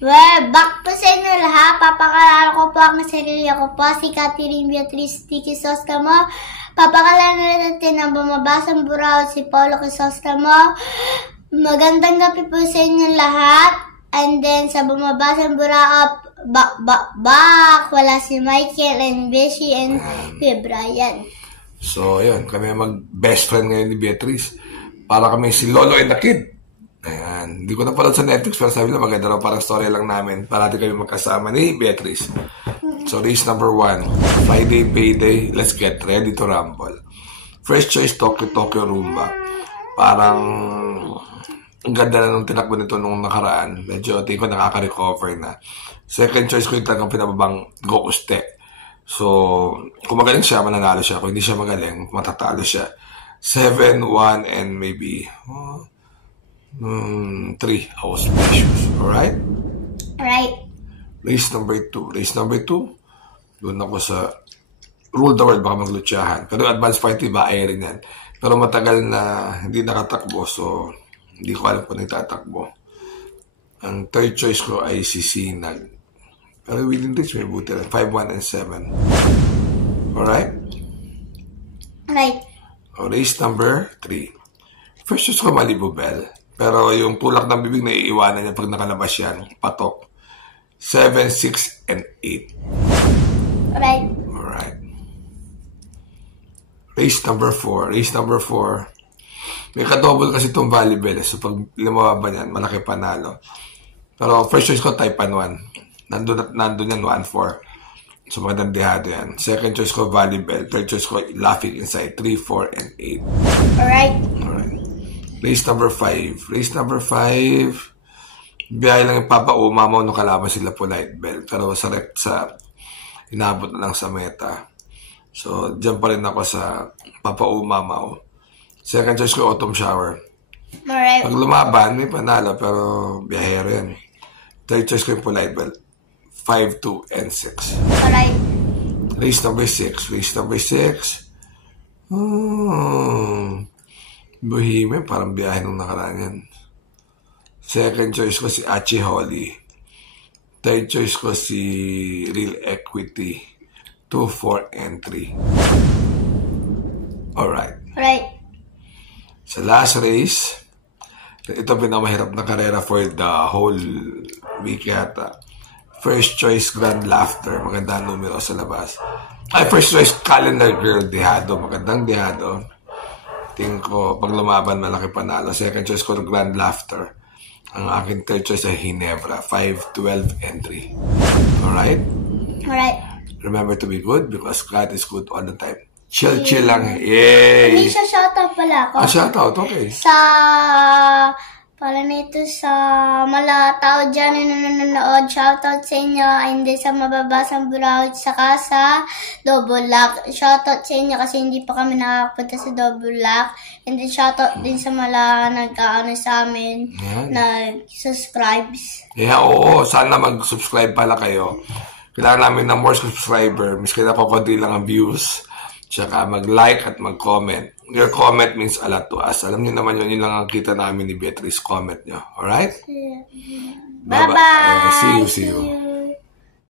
Well, back po sa inyo lahat. Papakalala ko po ang sarili ko po, si Catherine Beatriz T. Quisostamo. Papakalala natin ang bumabasang burao, si Paulo Quisostamo. Magandang gabi po sa inyo lahat. And then, sa bumabasang burao, wala si Michael and Beshi and Brian. So, yun. Kami mag-best friend ngayon ni Beatriz. Para kami si Lolo and the Kid. Ayan. Hindi ko napanood sa Netflix, pero sabi na maganda raw, parang story lang namin. Parati kami magkasama ni Beatriz. So, race number 1. Friday payday. Let's get ready to rumble. First choice, Tokyo Rumba. Parang ang ganda na nung tinakbo nito nung nakaraan. Medyo tingin ko nakaka-recover na. Second choice ko yung talagang pinababang Gokuste. So, kung magaling siya, mananalo siya. Kung hindi siya magaling, matatalo siya. 7, 1, and maybe 3 auspicious. Alright? Alright. Race number 2. Race number 2, doon ako sa Rule the World, baka maglutsahan. Pero advanced party, baaya rin yan. Pero matagal na hindi nakatakbo, so hindi ko alam kung nagtatakbo. Ang third choice ko ay si Sinag. Pero Willing Rich may buti rin. 5, 1, and 7. Alright? Right. Race number 3. First choice ko Malibu Bell. Pero yung tulak ng bibig na iiwanan niya pag nakalabas yan, patok. 7, 6, and 8. Right. Alright. Race number 4. Race number 4. May ka-double kasi itong volleyball. So pag lumababa niyan, malaki panalo. Pero first choice ko, Taipan 1. Nandun yan, 1-4. So magandang dihado yan. Second choice ko, volleyball. Third choice ko, Laughing Inside. 3, 4, and 8. Alright. Alright. Race number 5. Race number 5. Biyahe lang yung Papa Umamaw nung kalaban sila po Light Bell. Pero sa inabot na lang sa meta. So, dyan pa rin ako sa Papa Umamaw. Second choice ko, Autumn Shower. Alright. Pag lumaban, may panalo. Pero biyahero yan. Third choice ko yung Polite Bell. 5, 2, and 6. Alright. Race number 6. Race number 6. Bohemian, parang biyahe nung nakaraan yan. Second choice ko si Achi Holly. Third choice ko si Real Equity. 2, 4, and 3. Alright. Alright. Sa last race, ito pinamahirap na karera for the whole week yata. First choice, Grand Laughter. Magandang numero sa labas. Ay, first choice, Calendar Girl, Dihado. Magandang Dihado. Tingin ko, pag lumaban, malaki panalo. Second choice ko, Grand Laughter. Ang aking third choice ay Ginebra. 5, 12, and 3. Alright? Alright. Remember to be good because God is good all the time. Chill lang. Yay! May siya shoutout pala ako. Shoutout, okay. Para nito sa mga tao dyan na nanonood, shoutout sa inyo, hindi sa mababasang burao, saka sa Double Lock. Shoutout sa inyo kasi hindi pa kami nakakapunta sa Double Lock. And then shoutout din sa mga nagkaano sa amin, nag-subscribes. Yeah, oo. Sana mag-subscribe pala kayo. Kailangan namin ng more subscriber. Miski na kukunti lang ang views. Tsaka mag-like at mag-comment. Your comment means a lot to us. Alam niyo naman yun lang ang kita namin ni Beatrice. Comment nyo. Alright? Bye-bye! See you.